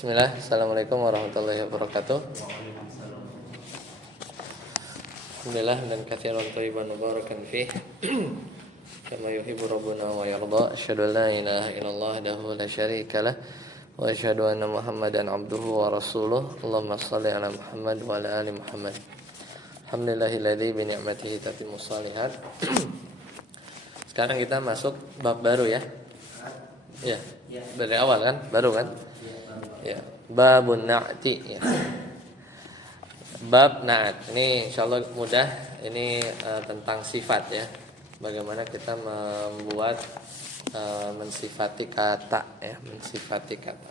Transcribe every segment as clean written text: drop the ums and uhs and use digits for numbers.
Bismillah, Assalamualaikum warahmatullahi wabarakatuh. Alhamdulillah dan katsiran thayyiban mubarakan fih kama yuhibbu rabbuna wa yarda. Asyhadu an la ilaha illallah wahdahu la syarika lah wa asyhadu anna Muhammadan abduhu wa rasuluh. Allahumma shalli ala Muhammad wa ala ali Muhammad. Alhamdulillahilladzi bi ni'matihi tatimmu shalihat. Sekarang kita masuk bab baru ya. Ya, dari awal kan? Baru kan? Ya, babun na'ti ya. Bab na'at. Ini insyaallah mudah. Ini tentang sifat ya. Bagaimana kita membuat mensifati kata ya, mensifati kata.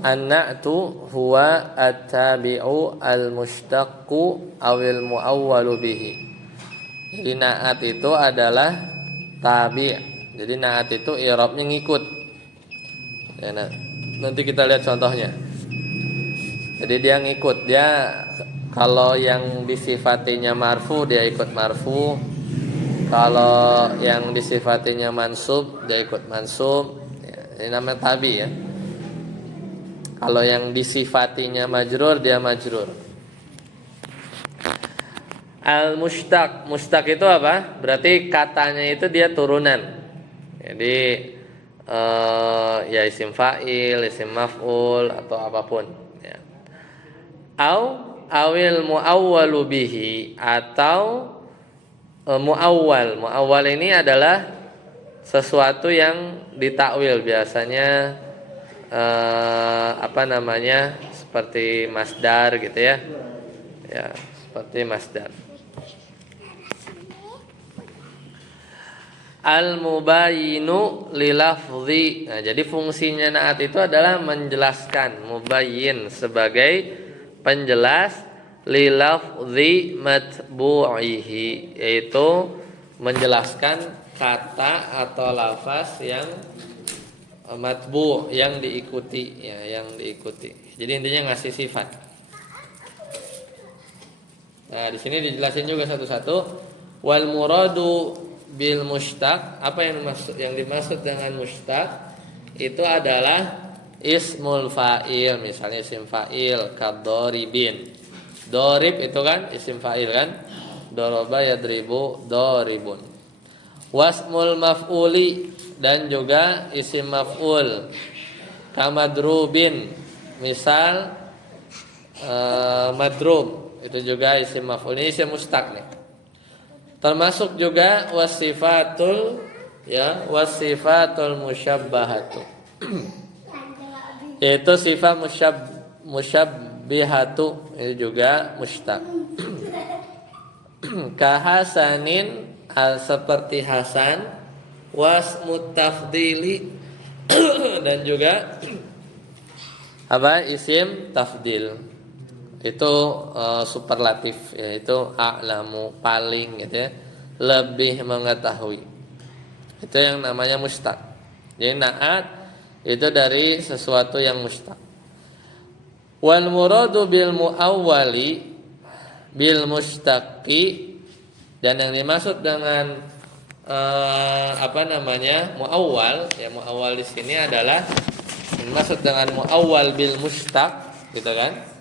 An-na'tu huwa at-tabi'u al-mushtaqqu awil mu'awwalu bihi. Jadi na'at itu adalah tabi'. Jadi na'at itu i'rabnya ngikut. Ya, nanti kita lihat contohnya. Jadi dia ngikut. Dia kalau yang disifatinya marfu dia ikut marfu. Kalau yang disifatinya mansub dia ikut mansub. Ya, ini namanya tabi ya. Kalau yang disifatinya majrur dia majrur. Al-mushtaq. Mushtaq itu apa? Berarti katanya itu dia turunan. Jadi ya isim fa'il, isim maf'ul atau apapun ya. Awil mu'awwalu bihi atau mu'awwal. Mu'awwal ini adalah sesuatu yang ditakwil biasanya seperti masdar gitu ya. Ya, seperti masdar. Al-mubayyinu lilafzi. Nah, jadi fungsinya na'at itu adalah menjelaskan, mubayyin sebagai penjelas lilafzi matbu'ihi, yaitu menjelaskan kata atau lafaz yang matbu' yang diikuti ya, yang diikuti. Jadi intinya ngasih sifat. Nah, di sini dijelasin juga satu-satu. Wal muradu bil mushtaq, apa yang dimaksud dengan mushtaq itu adalah ismul fa'il, misalnya isim fa'il kadoribin. Dorib itu kan isim fa'il kan, doroba yadribu doribun. Wasmul maf'uli, dan juga isim maf'ul kamadrubin, misal madrub itu juga isim maf'ul, ini isim mushtaq nih. Termasuk juga wasifatul musyabbahatu. Yaitu sifat musyabbihatu, ini juga mushtaq. Kahasanin, seperti hasan, wasmut tafdili dan juga isim tafdil. Itu superlatif, yaitu a'lamu, paling gitu ya, lebih mengetahui. Itu yang namanya mushtaq. Jadi na'at itu dari sesuatu yang mushtaq. Wal muradu bil muawwali bil mushtaqi, dan yang dimaksud dengan muawwal ya, muawwal di sini adalah dimaksud dengan muawwal bil mushtaq gitu kan.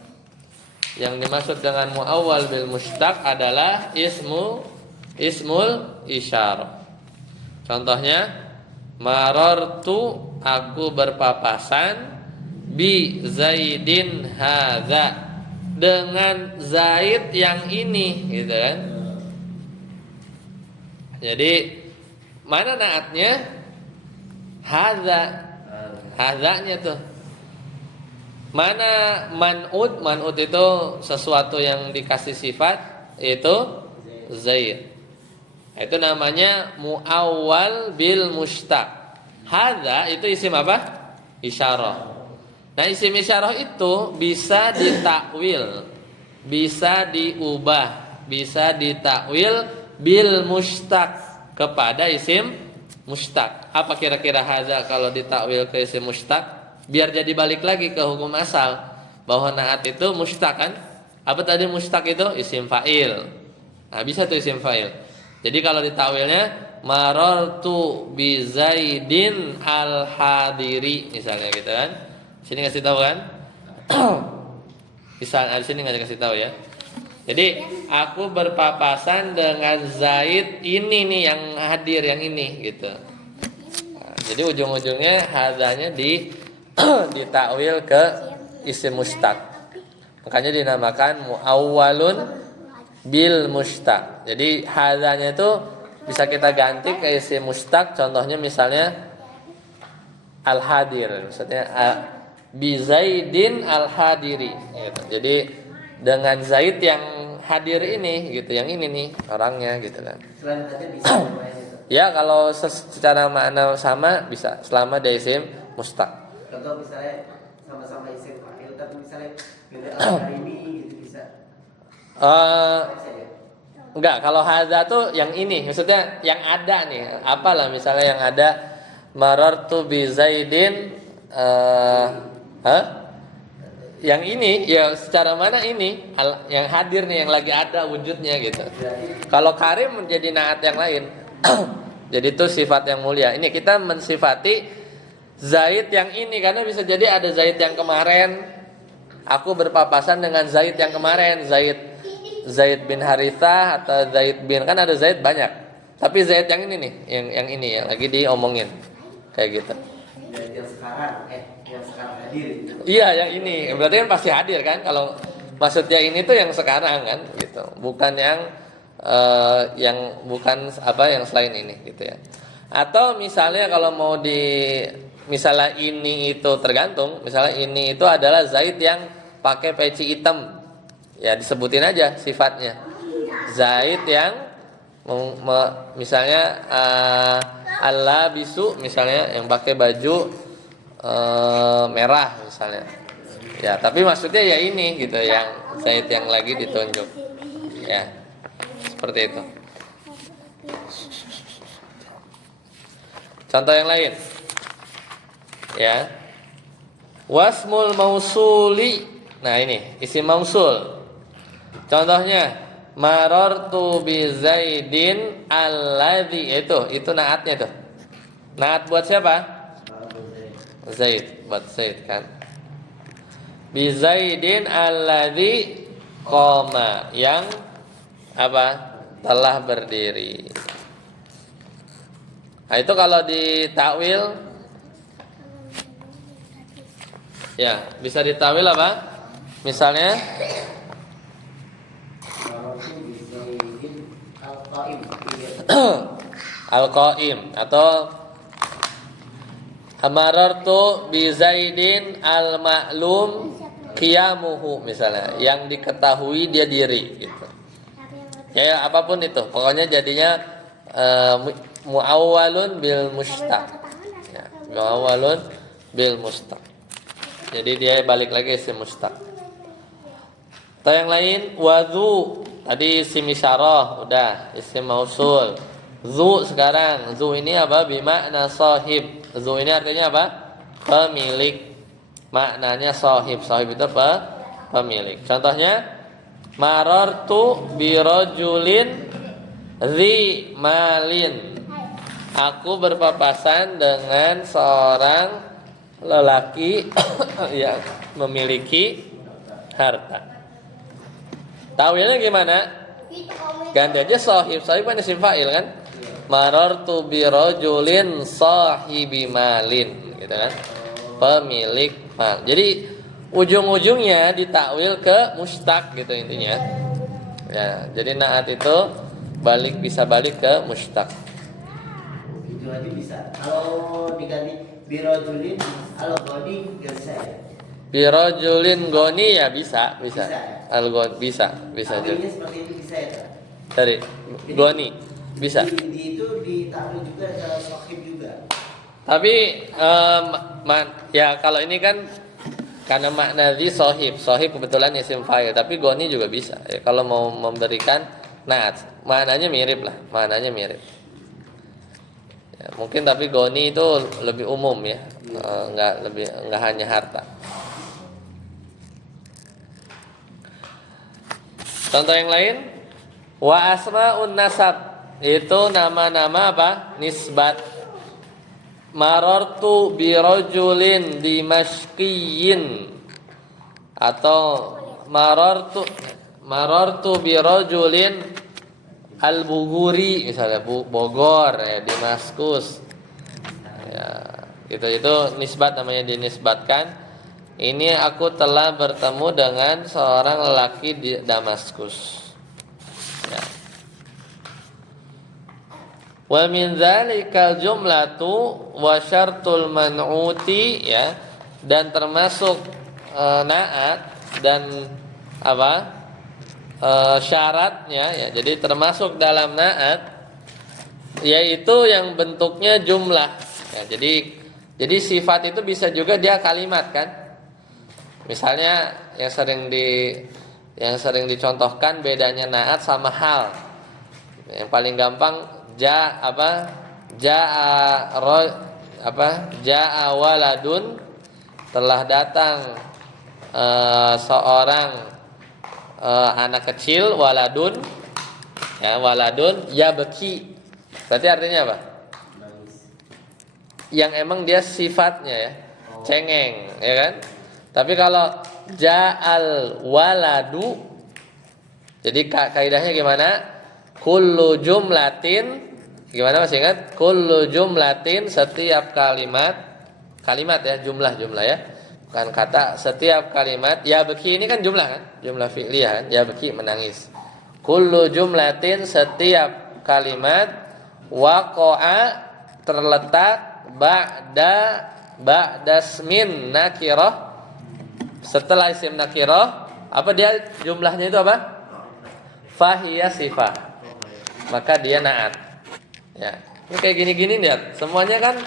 Yang dimaksud dengan muawwal bil mushtaq adalah ismul isyarah. Contohnya, marartu, aku berpapasan, bi zaidin hadza, dengan Zaid yang ini, gitu kan. Jadi mana naatnya? Hadza, hadzanya tuh. Mana man'ud? Man'ud itu sesuatu yang dikasih sifat, itu Zaid. Itu namanya muawwal bil mushtaq. Hadza itu isim apa? Isyarah. Nah, isim isyarah itu bisa ditakwil, bisa diubah, bisa ditakwil bil mushtaq kepada isim mushtaq. Apa kira-kira hadza kalau ditakwil ke isim mushtaq? Biar jadi balik lagi ke hukum asal bahwa na'at itu mushtaq kan? Apa tadi mushtaq itu? Isim fa'il. Nah, bisa tuh isim fa'il. Jadi kalau ditawilnya marartu bi Zaidin al-hadiri misalnya gitu kan. Sini kasih tahu kan? Bisa di sini nggak kasih tahu ya. Jadi aku berpapasan dengan Zaid ini nih yang hadir yang ini gitu. Nah, jadi ujung-ujungnya hadanya ditakwil ke isim mustaq. Makanya dinamakan muawwalun bil mustaq. Jadi hadanya itu bisa kita ganti ke isim mustaq. Contohnya misalnya al-hadir, maksudnya bi Zaidin al-hadiri gitu. Jadi dengan Zaid yang hadir ini gitu, yang ini nih orangnya gitu kan. Selain hadir bisa itu. Ya kalau secara makna sama bisa selama dia isim mustaq. Contoh misalnya sama-sama isim fa'il tapi misalnya beda hari ini gitu bisa. Bisa ya? Enggak, kalau hadza tuh yang ini, maksudnya yang ada nih. Apalah misalnya yang ada marartu bi Zaidin yang ini ya secara mana ini yang hadir nih yang lagi ada wujudnya gitu. Kalau karim menjadi naat yang lain. Jadi itu sifat yang mulia. Ini kita mensifati Zaid yang ini karena bisa jadi ada Zaid yang kemarin. Aku berpapasan dengan Zaid yang kemarin, Zaid bin Harithah atau Zaid bin, kan ada Zaid banyak. Tapi Zaid yang ini nih, yang ini yang lagi diomongin. Kayak gitu. Yang sekarang hadir. Iya, yang ini. Berarti kan pasti hadir kan? Kalau maksudnya ini tuh yang sekarang kan, gitu. Bukan yang bukan apa yang selain ini, gitu ya. Atau misalnya kalau mau misalnya ini itu tergantung. Misalnya ini itu adalah Zaid yang pakai peci hitam. Ya disebutin aja sifatnya. Zaid yang misalnya Allah bisu misalnya yang pakai baju merah misalnya. Ya, tapi maksudnya ya ini gitu yang Zaid yang lagi ditunjuk. Ya. Seperti itu. Contoh yang lain. Ya. Wasmul mausuli. Nah, ini isim mausul. Contohnya marartu bi Zaidin alladzi itu naatnya tuh. Naat buat siapa? Zaid, buat Zaid kan. Bi Zaidin alladzi qama, yang apa? Telah berdiri. Nah, itu kalau ditakwil ya, bisa ditakwil apa? Misalnya al-qaim atau marartu bi Zaidin al-ma'lum qiyamuhu misalnya, yang diketahui dia diri gitu. Ya, apapun itu, pokoknya jadinya muawwalun bil mustaq. Ya, muawwalun bil mustaq. Jadi dia balik lagi isim mustaq. Atau yang lain wadhu, tadi isim isyarah udah, isim mausul. Zu sekarang, zu ini apa? Bimakna sahib. Zu ini artinya apa? Pemilik. Maknanya sahib. Sahib itu apa? Pemilik. Contohnya marartu bi rajulin dzi malin. Aku berpapasan dengan seorang lelaki yang memiliki harta. Tawilnya gimana? Ganti aja sahib. Sahib kan isim fa'il kan? Marartu bi rajulin sahibi malin, gitu kan? Pemilik mal. Jadi ujung-ujungnya ditakwil ke mustaq gitu intinya. Ya, jadi naat itu bisa balik ke mustaq. Itu aja bisa. Kalau diganti birojulin, kalau goni nggak bisa ya? Birojulin goni ya bisa. Bisa. Al-gon bisa juga. Ini seperti itu bisa ya? Dari goni bisa. Di itu ditakwil juga ke sahib juga. Tapi ya kalau ini kan karena makna di sahib kebetulan isim fa'il, tapi goni juga bisa. Ya, kalau mau memberikan naat, maknanya mirip lah, Ya, mungkin tapi goni itu lebih umum ya, nggak hanya harta. Contoh yang lain, wa asmaun nasab. itu nama-nama apa? Nisbat. Marartu birajulin dimashqiyin, atau marartu birajulin al-Buguri, misalnya Bogor ya, Damaskus. Ya, itu nisbat, namanya dinisbatkan. Ini aku telah bertemu dengan seorang lelaki di Damaskus. Ya. Wa min dzalikal jumlatu wa syartul man'uti, ya, dan termasuk naat dan apa? Syaratnya, ya. Jadi termasuk dalam naat yaitu yang bentuknya jumlah. Ya, jadi sifat itu bisa juga dia kalimat kan? Misalnya yang sering dicontohkan bedanya naat sama hal. Yang paling gampang jaa waladun, telah datang seorang anak kecil, waladun ya beki. Berarti artinya apa? Yang emang dia sifatnya ya cengeng, ya kan? Tapi kalau ja'al waladu, jadi kaidahnya gimana? Kullu jumlatin, gimana masih ingat? Kullu jumlatin, setiap kalimat ya, jumlah ya. Bukan kata, setiap kalimat. Ya beki ini kan jumlah kan? Jumlah fi'liyah kan? Ya beki menangis. Kullu jumlatin, setiap kalimat, waqa'a terletak ba'dasmin nakirah, setelah isim nakirah, apa dia jumlahnya itu apa? Fahiya sifah, maka dia naat. Ya, ini kayak gini-gini lihat, semuanya kan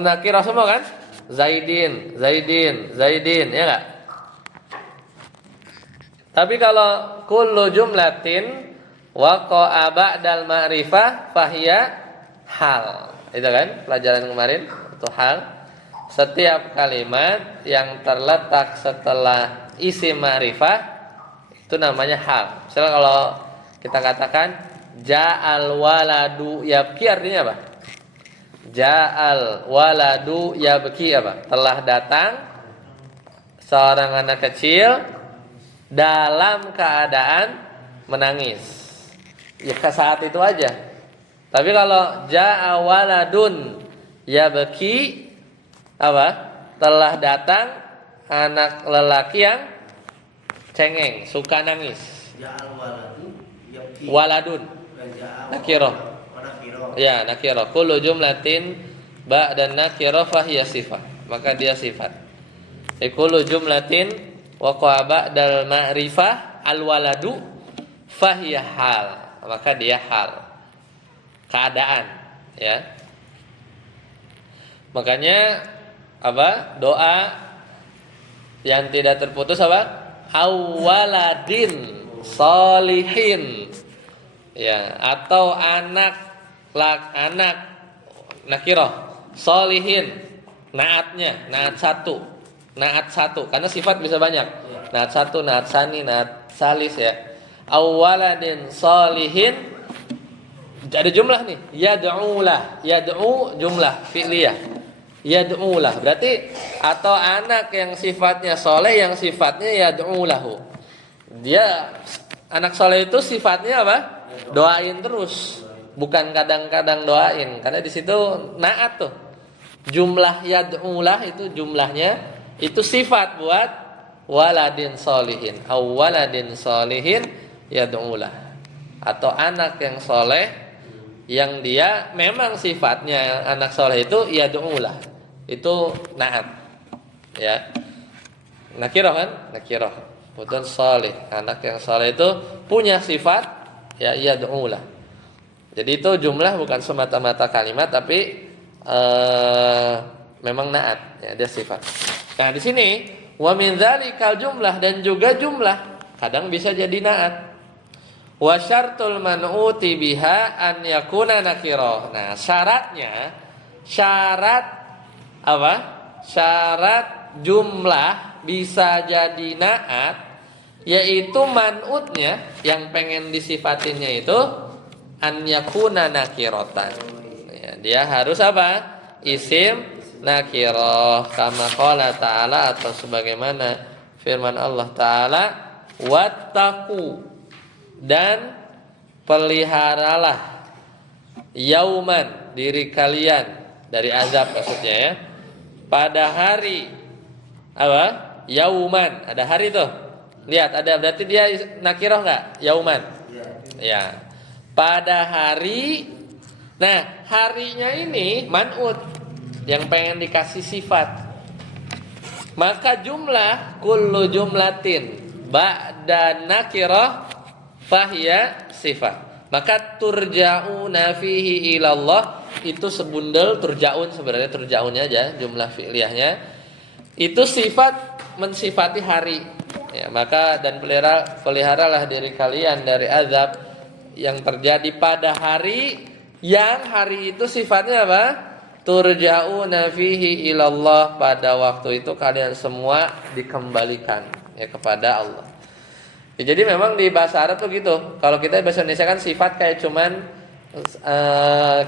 nakirah semua kan? Zaidin, ya enggak? Tapi kalau kullu jumlatin waqa'a ba'dal ma'rifah fahiya hal. Itu kan pelajaran kemarin, itu hal. Setiap kalimat yang terletak setelah isim ma'rifah itu namanya hal. Misalnya kalau kita katakan ja'al waladu yabki, artinya apa? Ja'al waladu yabki apa? Telah datang seorang anak kecil dalam keadaan menangis. Ya ke saat itu aja. Tapi kalau ja'a waladun yabki, apa? Telah datang anak lelaki yang cengeng, suka nangis. Waladun nakirah. Ya, nakirah. Kullu jumlatin ba'da nakirah fahiya sifah, maka dia sifat. Kullu jumlatin waqa'a ba'dal ma'rifah al-waladu fahiya hal, maka dia hal, keadaan, ya. Makanya apa? Doa yang tidak terputus apa? Awaladin solihin, ya, atau anak nakirah solihin, naatnya naat satu karena sifat bisa banyak, naat satu, naat sani, naat salis, ya. Awaladin solihin, ada jumlah nih, yad'u jumlah fi'liyah, yad'ulah berarti, atau anak yang sifatnya soleh, yang sifatnya yad'ulahu. Dia anak soleh itu sifatnya apa? Doain terus, bukan kadang-kadang doain, karena di situ naat tuh. Jumlah yad'ulah itu jumlahnya itu sifat buat waladin solihin, waladin solihin yad'ulah, atau anak yang soleh yang dia memang sifatnya anak soleh itu yad'ulah, itu naat, ya. Nakirah kan? Nakirah. Betul, soleh. Anak yang soleh itu punya sifat ya yad'ulah. Jadi itu jumlah, bukan semata-mata kalimat, tapi memang naat, ya, dia sifat. Nah, di sini wa min dzalikal jumlah, dan juga jumlah kadang bisa jadi naat. Wa syartul man'uti biha an yakuna nakirah. Nah, syarat apa? Syarat jumlah bisa jadi naat, yaitu man'utnya yang pengen disifatinnya itu an yakuna nakiratan. Ya, dia harus apa? Isim nakirah. Kama qala ta'ala, atau sebagaimana firman Allah Ta'ala, wattaqu, dan peliharalah yauman, diri kalian, dari azab maksudnya ya, pada hari apa? Yauman, ada hari tuh. Lihat, ada, berarti dia nakirah enggak? Yauman. Ya. Pada hari. Nah, harinya ini man'ut, yang pengen dikasih sifat. Maka jumlah kullu jumlatin ba'da nakirah fahiya sifat. Maka turja'una fihi ilallah, itu sebundel turja'un, sebenarnya turja'unnya aja jumlah fi'liyahnya. Itu sifat mensifati hari. Ya, maka dan peliharalah diri kalian dari azab yang terjadi pada hari, yang hari itu sifatnya apa? Turja'una fihi ilallah, pada waktu itu kalian semua dikembalikan ya kepada Allah. Ya, jadi memang di bahasa Arab tuh gitu. Kalau kita bahasa Indonesia kan sifat kayak cuman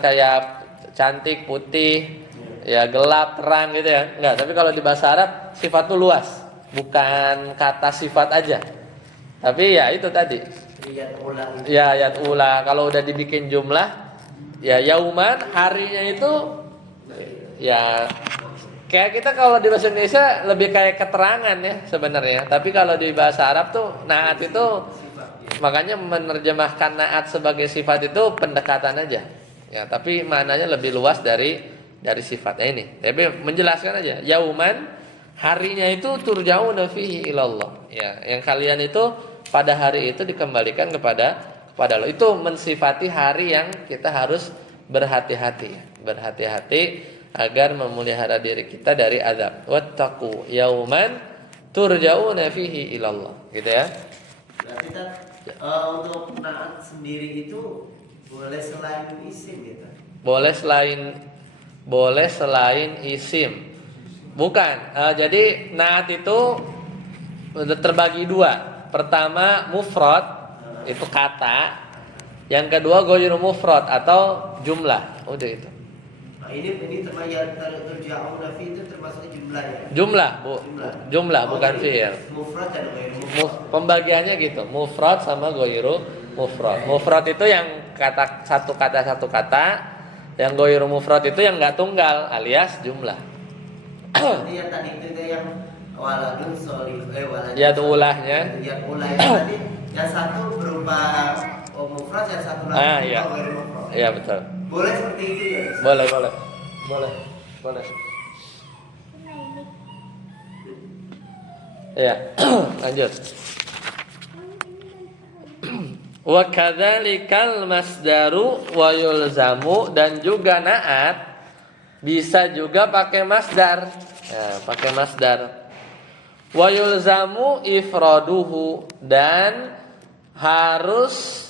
kayak cantik, putih, ya gelap, terang gitu ya. Enggak, tapi kalau di bahasa Arab sifat tuh luas, bukan kata sifat aja. Tapi ya itu tadi. Ya, ayat ula. Kalau udah dibikin jumlah, ya yauman, harinya itu ya kayak kita kalau di bahasa Indonesia lebih kayak keterangan ya sebenarnya. Tapi kalau di bahasa Arab tuh naat itu, makanya menerjemahkan naat sebagai sifat itu pendekatan aja. Ya, tapi maknanya lebih luas dari sifatnya ini. Tapi menjelaskan aja, yauman, harinya itu turja'una fihi ilallah. Ya, yang kalian itu pada hari itu dikembalikan kepada Allah. Itu mensifati hari yang kita harus berhati-hati. Berhati-hati agar memelihara diri kita dari azab. Wattaqu yauman turja'una fihi ilallah. Gitu ya. Berarti kan untuk naat sendiri itu boleh selain isim gitu. Boleh selain isim. Bukan. Jadi naat itu terbagi dua. Pertama mufrad, itu kata. Yang kedua ghairu mufrad atau jumlah. Udah itu. Nah, ini turja'una fi itu termasuk jumlah ya. Jumlah bukan fi'il. Mufrad dan ghairu mufrad. Pembagiannya gitu, mufrad sama ghairu mufrad. Mufrad itu yang satu kata. Yang ghairu mufrad itu yang enggak tunggal alias jumlah. Jadi yang tadi itu yang waladun sholih, Ya ulahnya. Yang ulah yang tadi yang satu berupa mufrad, yang satu lagi iya. ghairu mufrad. Iya betul. Boleh seperti itu ya? Boleh. Ya, lanjut. Wa kadzalikal masdaru wa yulzamu, dan juga naat bisa juga pakai masdar. Ya, pakai masdar. Wa yulzamu ifraduhu, dan harus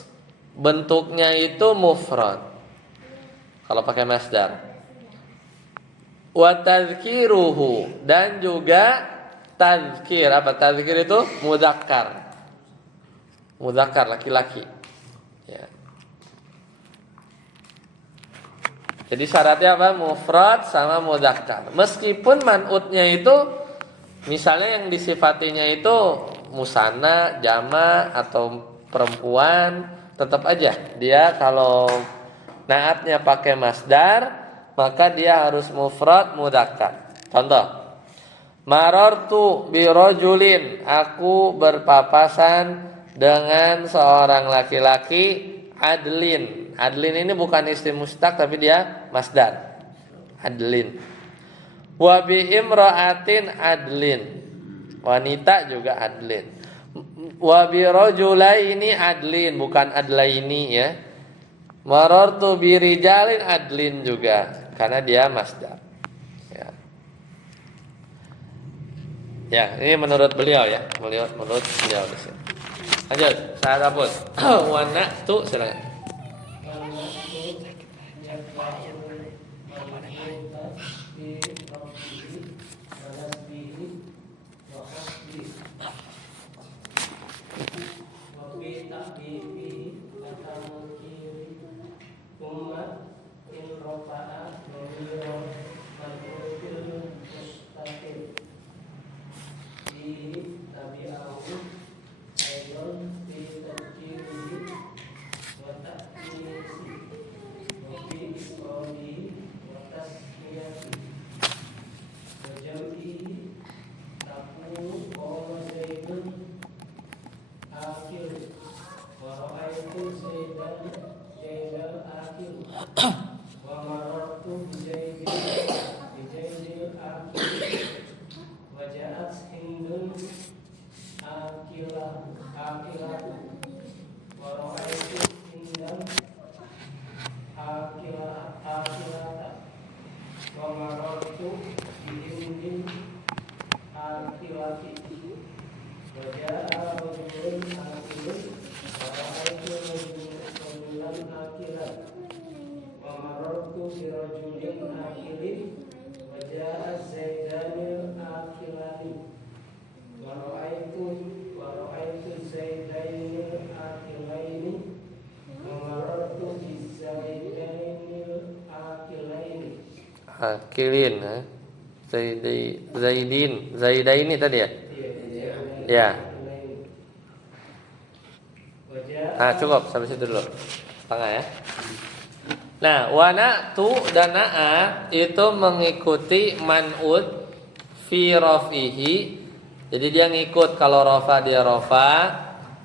bentuknya itu mufrad kalau pakai masdar. Wa tadzkiruhu, dan juga tadzkir. Apa tadzkir itu? Mudzakkar laki-laki. Ya. Jadi syaratnya apa? Mufrad sama mudzakkar. Meskipun man'utnya itu misalnya yang disifatinya itu musanna, jama atau perempuan, tetap aja dia kalau naatnya pakai masdar, maka dia harus mufrad mudzakkar. Contoh, marartu birajulin, aku berpapasan dengan seorang laki-laki adlin. Adlin ini bukan isim mustaq tapi dia masdar. Adlin. Wa bi imra'atin adlin. Wanita juga adlin. Wa bi rajulaini adlin, bukan adlaini ya. Marartu bi rijalin adlin juga karena dia masdar. Ya, ini menurut beliau ya. Menurut beliau di sini. Lanjut, saya hapus. Wana tu silakan. Akilin, Zaidaini tadi ya? Ya. Cukup sampai situ dulu. Setengah ya. Nah, wana tu dan na'a itu mengikuti man'ud fi rafihi. Jadi dia ngikut kalau rafa dia rafa,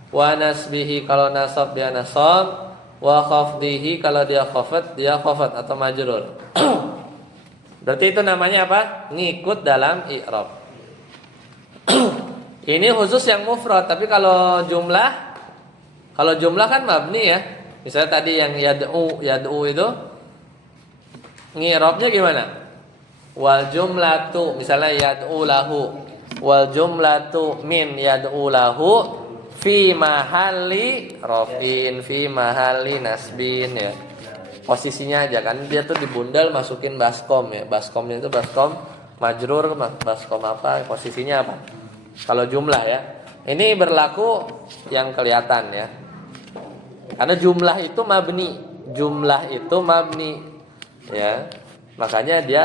wa nasbihi kalau nasab dia nasab, wa khafdihi kalau dia khafat atau majrur. Berarti itu namanya apa? Ngikut dalam i'rab. Ini khusus yang mufrad, tapi kalau jumlah kan mabni ya. Misalnya tadi yang yad'u itu ngirabnya gimana? Wal jumlatu misalnya yad'u lahu, wal jumlatu min yad'u lahu fi mahalli rafin, fi mahalli nasbin ya. Posisinya aja kan dia tuh dibundal masukin baskom ya. Baskomnya itu baskom majrur, baskom apa? Posisinya apa? Kalau jumlah ya. Ini berlaku yang kelihatan ya. Karena jumlah itu mabni ya. Makanya dia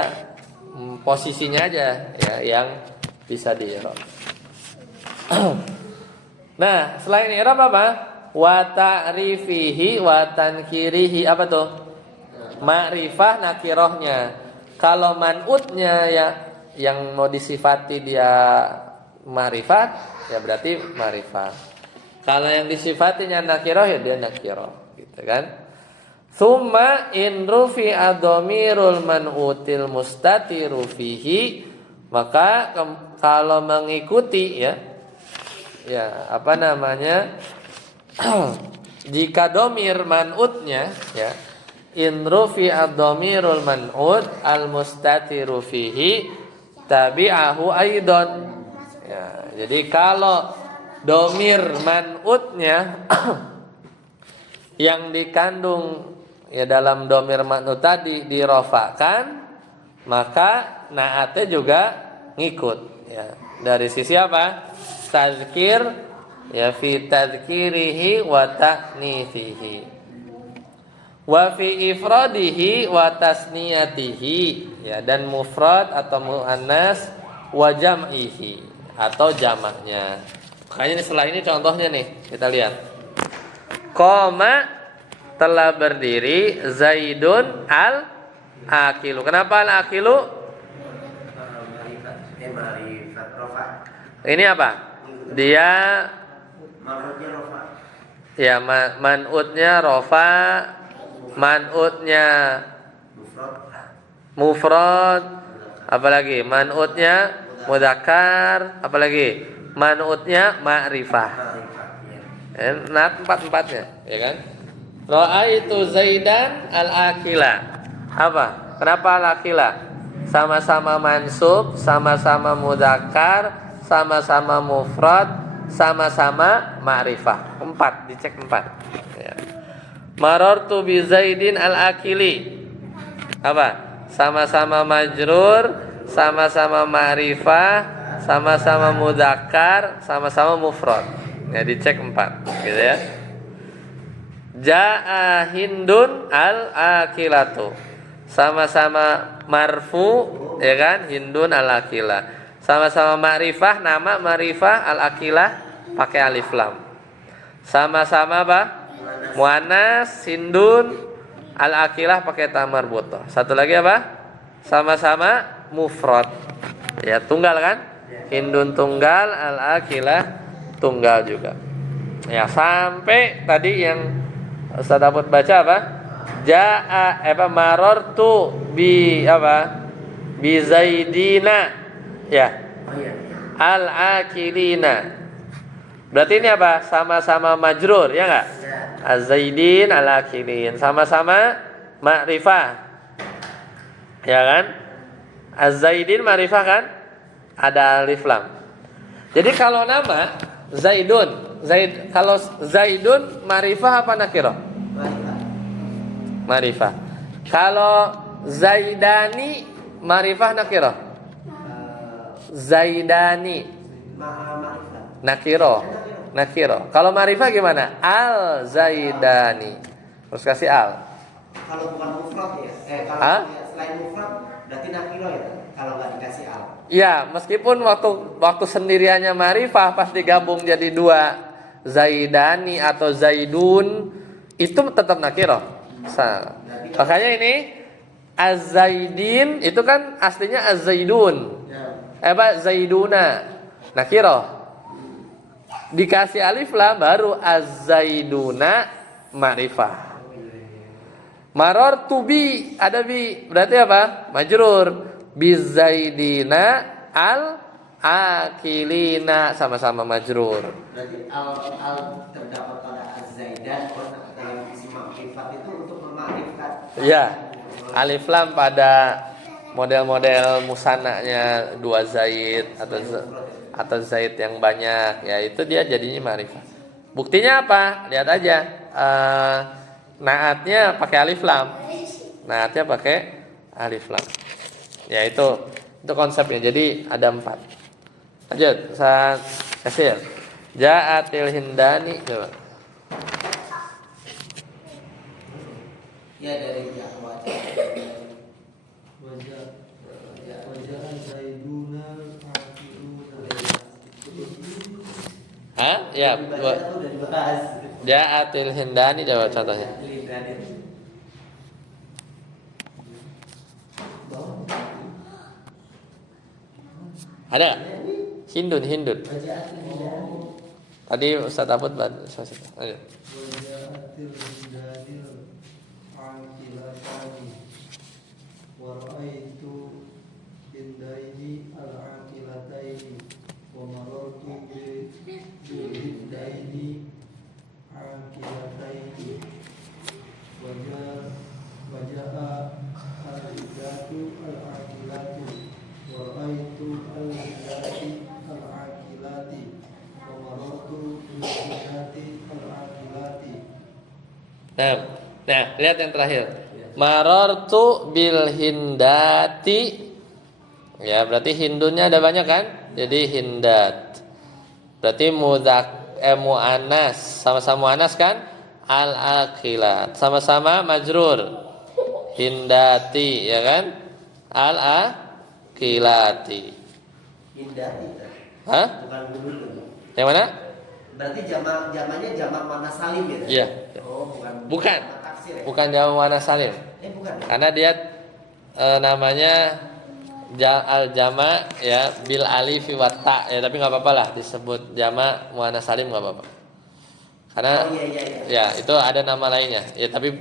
posisinya aja ya yang bisa di-i'rab. Nah, selain i'rab apa? Wa ta'rifihi wa tankirihi apa tuh? Ma'rifah nakirahnya. Kalau man'utnya ya yang mau disifati dia ma'rifat, ya berarti ma'rifat. Kalau yang disifatinya nakirah ya dia nakirah, gitu kan? Tsumma in rufi'a dhamirul man'util mustatiru fihi, maka kalau mengikuti ya apa namanya? Jika dhamir man'utnya ya in rufi'a dhamirul man'ut al mustatiru fihi tabi'ahu aidan. Ya, jadi kalau dhamir man'utnya yang dikandung ya dalam dhamir man'ut tadi dirofakan, maka na'atnya juga ngikut ya. Dari sisi apa? Tazkir ya, fi tadhkirihi wa ta'nithihi wa fi ifradihi wa tasniyatihi ya, dan mufrad atau muannas wa jam'ihi atau jamaknya. Makanya ini setelah ini contohnya nih, kita lihat. Qoma telah berdiri Zaidun al-akilu. Kenapa al-akilu? Ini apa? Dia ya man'utnya rofa, man'utnya mufrad, apalagi man'utnya mudzakkar, apalagi man'utnya ma'rifah. Nat empat-empatnya, ya kan? Ra'aitu Zaidan al-akila. Apa? Kenapa al-akila? Sama-sama mansub, sama-sama mudzakkar, sama-sama mufrad, sama-sama ma'rifah. 4, dicek 4. Ya. Marartu bi Zaidin al-akili. Apa? Sama-sama majrur, sama-sama ma'rifah, sama-sama mudzakkar, sama-sama mufrad. Ya, dicek 4, gitu ya. Ja'a Hindun al-akilatu. Sama-sama marfu, ya kan? Hindun al-akila. Sama-sama ma'rifah, nama ma'rifah al-akilah pakai alif lam. Sama-sama apa? Muannas hindun al-akilah pakai ta marbutah. Satu lagi apa? Sama-sama mufrad. Ya, tunggal kan? Hindun tunggal, al-akilah tunggal juga. Ya, sampai tadi yang Ustaz dapat baca apa? Ja'a marartu bi apa? Bi zaidina. Ya. Al-akilina. Berarti ini apa? Sama-sama majrur, ya enggak? Az-zaidin al-akilin. Sama-sama ma'rifah. Ya kan? Az-zaidin ma'rifah kan? Ada alif lam. Jadi kalau nama Zaidun, kalau Zaidun ma'rifah apa nakirah? Ma'rifah. Kalau Zaidani ma'rifah nakirah? Zaidani nakiro. Kalau ma'rifah gimana? Al Zaidani. Terus kasih al. Kalau bukan mufrad ya. Kalau selain mufrad berarti nakiro ya. Kalau nggak dikasih al. Ya, meskipun waktu sendiriannya ma'rifah pas digabung jadi dua Zaidani atau Zaidun itu tetap nakiro. Makanya ini Az-Zaidin itu kan aslinya Az-Zaidun. Zaiduna nakiro. Dikasih alif lam baru Az-Zaiduna ma'rifah. Marartu bi ada bi berarti apa? Majrur. Bizaidina al-akilina sama-sama majrur. Berarti al terdapat pada Az-Zaidan dalam isim ma'rifat itu untuk memakrifkan. Ya. Alif lam pada model-model musanaknya dua zaid atau zaid yang banyak, ya itu dia jadinya ma'rifah. Buktinya apa? Lihat aja. Naatnya pakai alif lam. Naatnya pakai alif lam. Ya itu konsepnya. Jadi ada 4. Lanjut, saya kasih. Ja'atil hindani coba. Ya dari wajah. Hah? Ya. Ja'atil hindani coba contohnya. Ada? Hindun. Tadi Ustaz Abud ayo. Nah, lihat yang terakhir. Marartu bil hindati. Ya, berarti hindunnya ada banyak kan? Jadi hindat. Berarti muannas, sama-sama muannas kan? Al-aqilat. Sama-sama majrur. Hindati, ya kan? Al-aqilati. Hindati. Hah? Bukan dulu. Yang mana? Berarti jamannya jamak mana salim ya? Iya. Oh, bukan. Taksir, ya? Bukan jamak muannas salim. Bukan. Karena dia namanya al-jama ya bil alif wa ta ya, tapi nggak apa-apa lah disebut jama muannas salim, nggak apa-apa. Karena ya itu ada nama lainnya. Ya tapi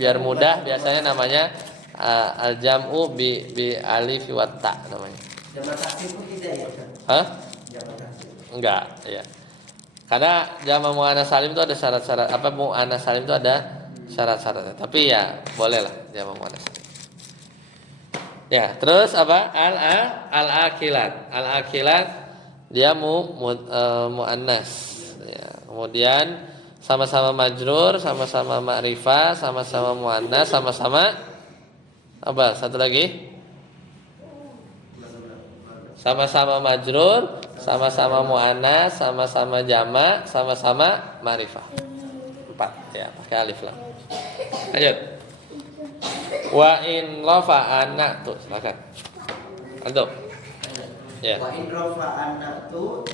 biar mudah biasanya namanya al-jam'u bi alif wa ta namanya. Jama taksir pun tidak ya? Hah? Jama taksir. Enggak, ya. Karena jama muannas salim itu ada syarat-syarat. Apa muannas salim itu ada syarat-syaratnya. Tapi ya boleh lah jama muannas salim. Ya, terus apa? Al-aqilat. Al-aqilat dia muannas. Ya, kemudian sama-sama majrur, sama-sama ma'rifah, sama-sama muannas, sama-sama apa? Satu lagi? Sama-sama majrur, sama-sama muannas, sama-sama jama', sama-sama ma'rifah. 4 ya, pakai alif lam. Lanjut. Wa in rafa'ana tuh silakan. Antum. Ya. Wa in rafa'a anatu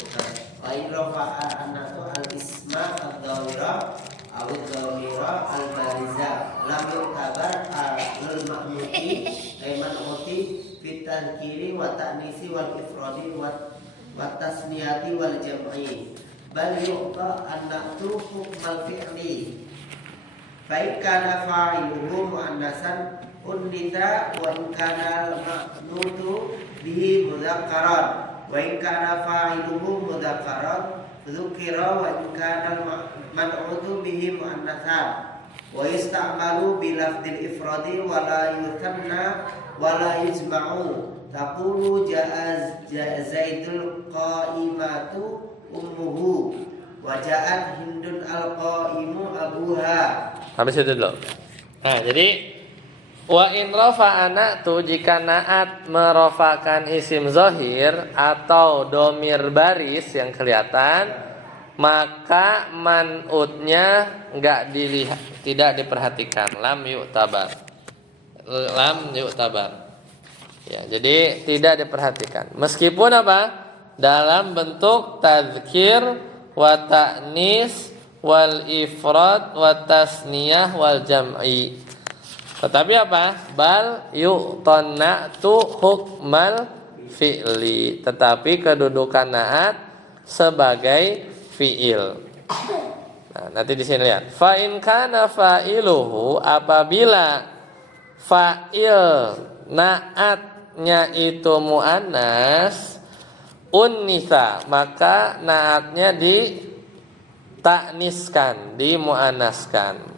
al-isma ad-dhamira aw ad-dhamira al-bariza lam yu'tabar al-ma'muti ayman uti fit tadhkiri wa ta'nisi wal ifradi wa tasniyati wal jam'i bal yu'ta anatu hukmal fi'li fa in kana fa'iluhu muannasan unnitha wa in kana al-ma'nutu bihi mudzakkaran wa in kana fa'iluhu mudzakkaran dzukira wa in kana al-man'utu bihi muannatsan wa yusta'malu bi lafdil ifradi wa la yuthanna wa la yujma'u taqulu ja'a zaidul qa'imatu ummuhu wa ja'at hindun al-qa'imu abuha. Habis itu dulu. Nah, jadi wa in rafa'ana tu jika naat merofakan isim zahir atau domir baris yang kelihatan, maka man'utnya enggak dilihat, tidak diperhatikan, lam yu'tabar. Ya, jadi tidak diperhatikan. Meskipun apa? Dalam bentuk tadzkir wa ta'nis wal ifrad wa tasniyah wal jam'i. Tetapi apa? Bal yu'tanna'tu hukmal fi'li. Tetapi kedudukan naat sebagai fi'il. Nah, nanti di sini lihat. Fa in kana fa'iluhu, apabila fa'il naatnya itu muannas, unnitha, maka naatnya ditakniskan, dimuannaskan.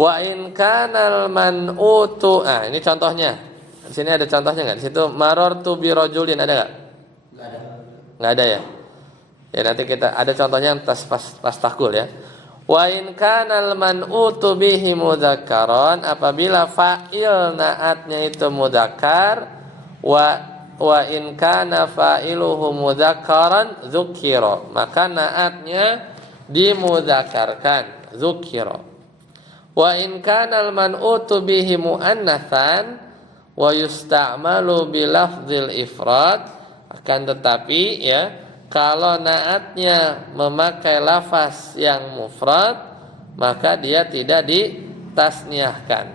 Wa in kanal man'utu, ini contohnya. Di sini ada contohnya enggak? Di situ marartu bi rajulin, ada enggak? Enggak ada. Enggak ada ya? Ya nanti kita ada contohnya pas tahkul ya. Wa in kanal man'utu bihi mudzakkaran, apabila fa'il naatnya itu mudzakkar, wa in kana fa'iluhu mudzakkaran dzukira, maka naatnya dimudzakarkan, dzukira. Wa in kana al-man'utu bihi muannatsan wa yusta'malu bi lafdzil ifrad, akan tetapi ya, kalau naatnya memakai lafaz yang mufrad, maka dia tidak ditasniahkan.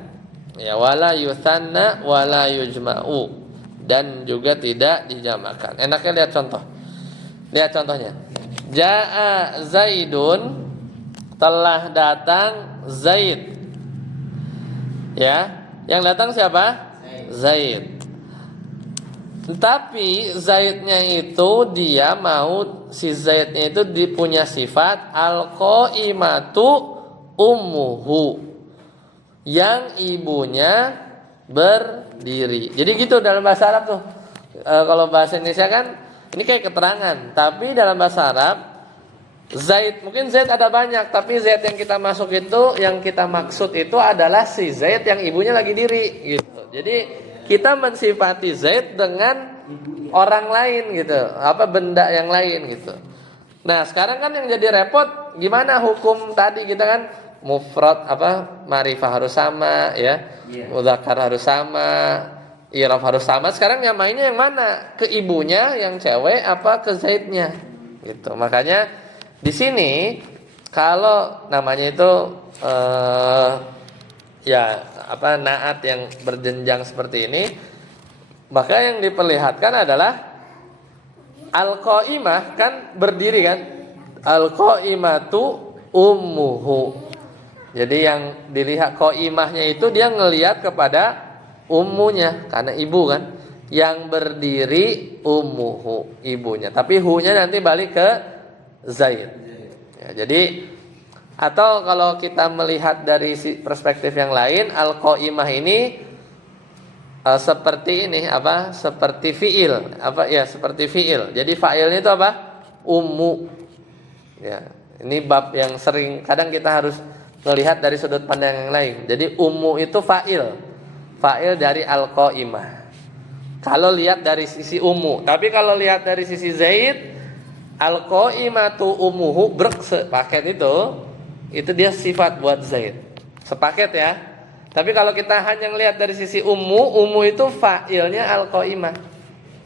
Ya, wala yuthanna wala yujma'u, dan juga tidak dijamakan. Enaknya lihat contoh. Lihat contohnya. Ja'a Zaidun, telah datang Zaid. Ya, yang datang siapa? Zaid. Tapi Zaidnya itu dia mau, si Zaidnya itu punya sifat al-qaimatu ummuhu, yang ibunya berdiri. Jadi gitu dalam bahasa Arab tuh. Kalau bahasa Indonesia kan ini kayak keterangan, tapi dalam bahasa Arab Zaid, mungkin Zaid ada banyak, tapi Zaid yang kita masuk itu, yang kita maksud itu adalah si Zaid yang ibunya lagi diri gitu. Jadi kita mensifati Zaid dengan orang lain gitu, apa benda yang lain gitu. Nah, sekarang kan yang jadi repot gimana hukum tadi kita kan mufrad apa ma'rifah harus sama ya. Mudzakkar harus sama, i'rab harus sama. Sekarang yang mainnya yang mana? Ke ibunya yang cewek apa ke Zaidnya? Gitu. Makanya di sini kalau namanya itu ya apa naat yang berjenjang seperti ini, maka yang diperlihatkan adalah al-qaimah kan berdiri kan, al-qaimatu ummuhu. Jadi yang dilihat qaimahnya itu dia ngelihat kepada ummunya karena ibu kan, yang berdiri ummuhu, ibunya, tapi hu-nya nanti balik ke Zaid. Ya, jadi atau kalau kita melihat dari perspektif yang lain, al-qaimah ini seperti ini apa? Seperti fiil, apa ya? Seperti fiil. Jadi fa'ilnya itu apa? Ummu. Ya, ini bab yang sering kadang kita harus melihat dari sudut pandang yang lain. Jadi ummu itu fa'il. Fa'il dari al-qaimah. Kalau lihat dari sisi ummu, tapi kalau lihat dari sisi Zaid, al-qaimatu ummuhu sepaket itu dia sifat buat Zaid. Sepaket ya. Tapi kalau kita hanya lihat dari sisi ummu itu fa'ilnya al-qaimah.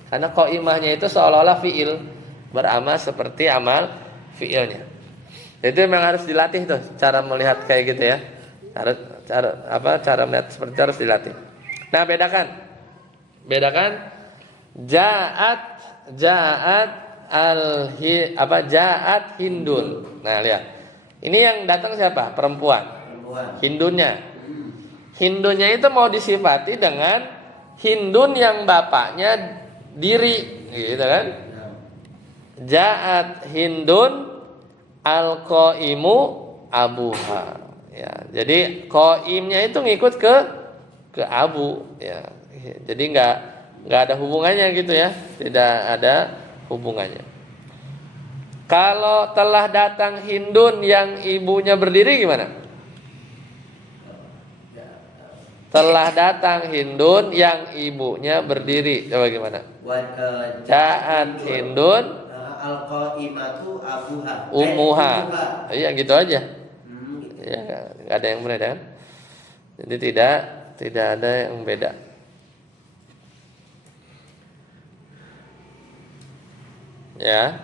Karena qaimahnya itu seolah-olah fiil, beramal seperti amal fiilnya. Itu memang harus dilatih tuh, cara melihat kayak gitu ya. Cara melihat seperti itu harus dilatih. Nah, bedakan jaat hindun. Nah, lihat. Ini yang datang siapa? Perempuan. Hindunnya. Hindunnya itu mau disifati dengan hindun yang bapaknya diri, gitu kan? Jaat hindun al-qaimu abuha. Ya, jadi qaimnya itu ngikut ke abu, ya. Jadi nggak ada hubungannya gitu ya, tidak ada hubungannya. Kalau telah datang hindun yang ibunya berdiri gimana? Telah datang hindun yang ibunya berdiri, coba gimana? Ja'at hindun al-qaimatu abuha. Ummuha. Iya gitu aja. Ya, nggak ada yang berbeda kan? Jadi tidak ada yang beda. Ya.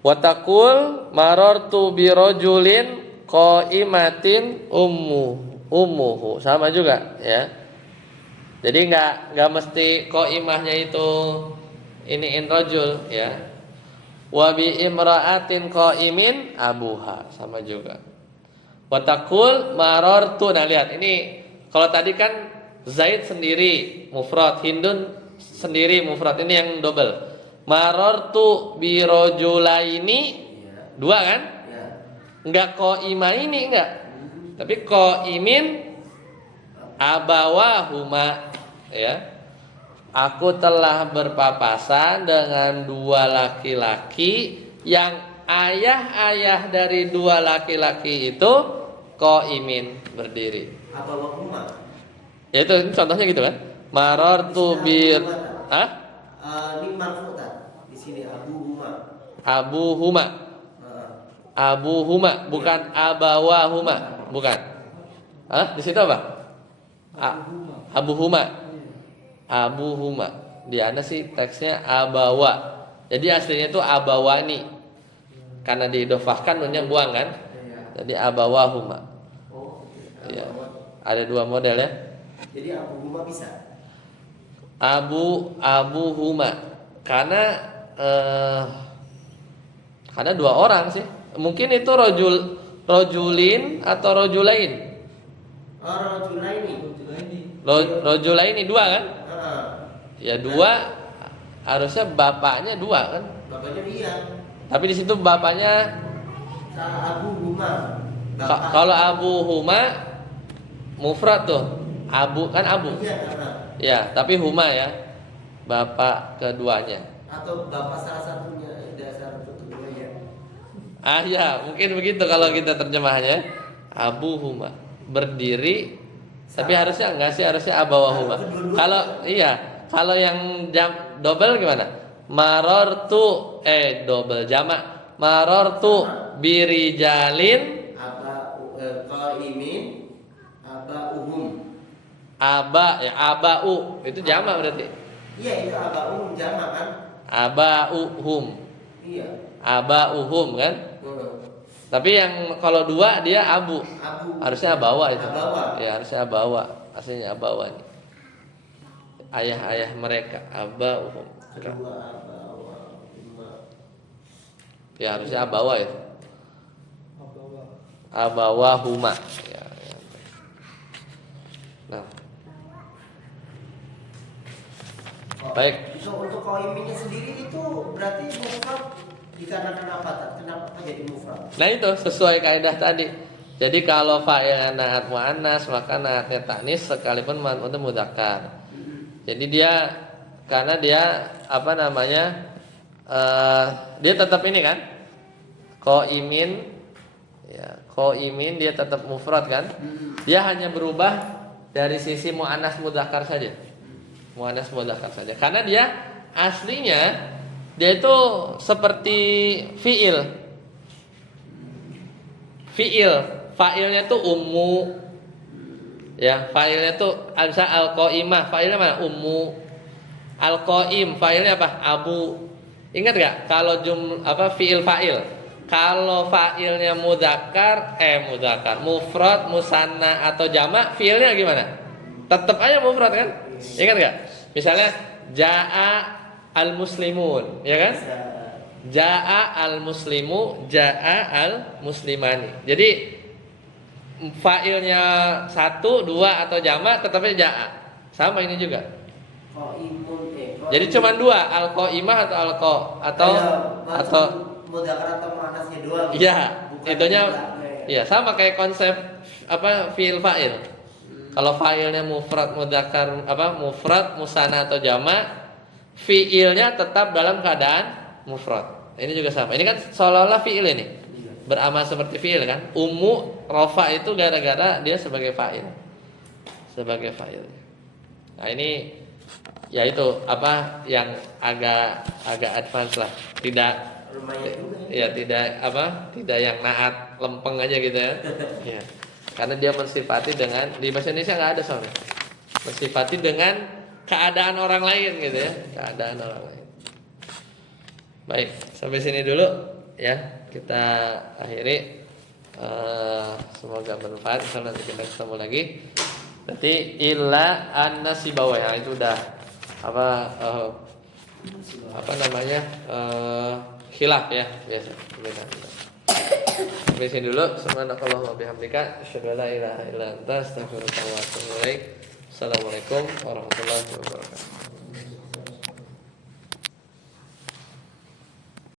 Watakul marartu birojulin qaimatin ummuhu, sama juga ya. Jadi nggak mesti qaimahnya itu iniin rojul ya. Wa bi imra'atin qaimin abuha, sama juga. Watakul marartu. Nah, lihat ini, kalau tadi kan Zaid sendiri mufrad, Hindun sendiri mufrad, ini yang double. Marartu bi rajulaini, dua kan? Enggak qaima ini enggak. Tapi qaimin abawahuma ya. Aku telah berpapasan dengan dua laki-laki yang ayah-ayah dari dua laki-laki itu qaimin, berdiri. Abawahuma. Ya itu contohnya gitu kan. Marartu bi Ini marfu'atan. Di sini abuhuma, bukan abawahuma, bukan. Di situ apa? Abuhuma. Di ana sih teksnya abawa. Jadi aslinya itu abawani. Karena diidofahkan nunnya buang kan? Jadi abawahuma. Ya. Ada dua model ya. Jadi abuhuma bisa. Abuhuma. Karena dua orang sih. Mungkin itu rojulin atau rojulain. Rojulaini dua kan? Ya dua, harusnya bapaknya dua kan? Bapaknya iya. Tapi di situ bapaknya abuhuma. Kalau abuhuma mufrad tuh. Abu kan abu. Ya, tapi huma ya. Bapak keduanya. Atau bapak salah satunya, dasar keduanya. Ya, mungkin begitu kalau kita terjemahnya. Abuhuma berdiri, tapi harusnya enggak sih, harusnya abawahuma. Kalau yang double gimana? Marartu double jamak. Marartu birijalin qaimin abauhum. Abau itu jamak berarti. Iya, itu abauhum jamak kan? Abauhum. Iya. Abauhum kan? Tapi yang kalau dua dia abu. Harusnya abawa itu. Ya, harusnya abawa. Aslinya abawa nih. Ayah-ayah mereka abauhum. Ya, harusnya abawa itu. Abawahuma. Ya. Nah. Baik. Untuk qaiminnya sendiri itu berarti mufrad dikarenakan apa? Kenapa jadi mufrad? Nah itu sesuai kaidah tadi. Jadi kalau fa'ilnya naat muannas, maka naatnya taknis sekalipun man'utnya mudzakkar. Jadi dia karena dia dia tetap ini kan? Qaimin ya, qaimin dia tetap mufrad kan? Dia hanya berubah dari sisi muannas mudzakkar saja. Muannas mudzakkar saja. Karena dia aslinya dia itu seperti fiil. Fa'ilnya tuh ummu. Ya, fa'ilnya tuh misalnya al-qaimah, fa'ilnya mana? Ummu. Al-qaim fa'ilnya apa? Abu. Ingat nggak kalau fiil fa'il? Kalau fa'ilnya mudzakkar, mufrad, musanna atau jamak, fiilnya gimana? Tetap aja mufrad kan? Ingat nggak? Misalnya jaa al-muslimun, ya kan? Jaa al-muslimu, jaa al-muslimani. Jadi fa'ilnya 1, 2 atau jamak tetapnya jaa. Sama ini juga. Jadi cuma 2, al-qaimah atau mudzakkar atau muannasnya doang. Iya, itunya ya sama kayak konsep fiil fa'il. Kalau fa'ilnya mufrad mudzakkar mufrad, musanna atau jamak, fiilnya tetap dalam keadaan mufrad. Ini juga sama. Ini kan seolah-olah fiil ini. Beramal seperti fiil kan. Ummu rafa itu gara-gara dia sebagai fa'il. Sebagai fa'il. Nah, ini ya itu yang agak advance lah. Tidak ya tidak yang naat lempeng aja gitu ya. Ya. Karena dia mensifati dengan di bahasa Indonesia nggak ada soalnya. Mensifati dengan keadaan orang lain gitu ya, keadaan orang lain. Baik, sampai sini dulu ya. Kita akhiri. Semoga bermanfaat. Nanti kita ketemu lagi. Berarti illa an-nasibawai. Nah, itu udah khilaf ya biasa. Sampai sini dulu. Subhanakallahumma wa bihamdika asyhadu an la ilaha illa anta astaghfiruka wa atubu ilaik. Assalamualaikum warahmatullahi wabarakatuh.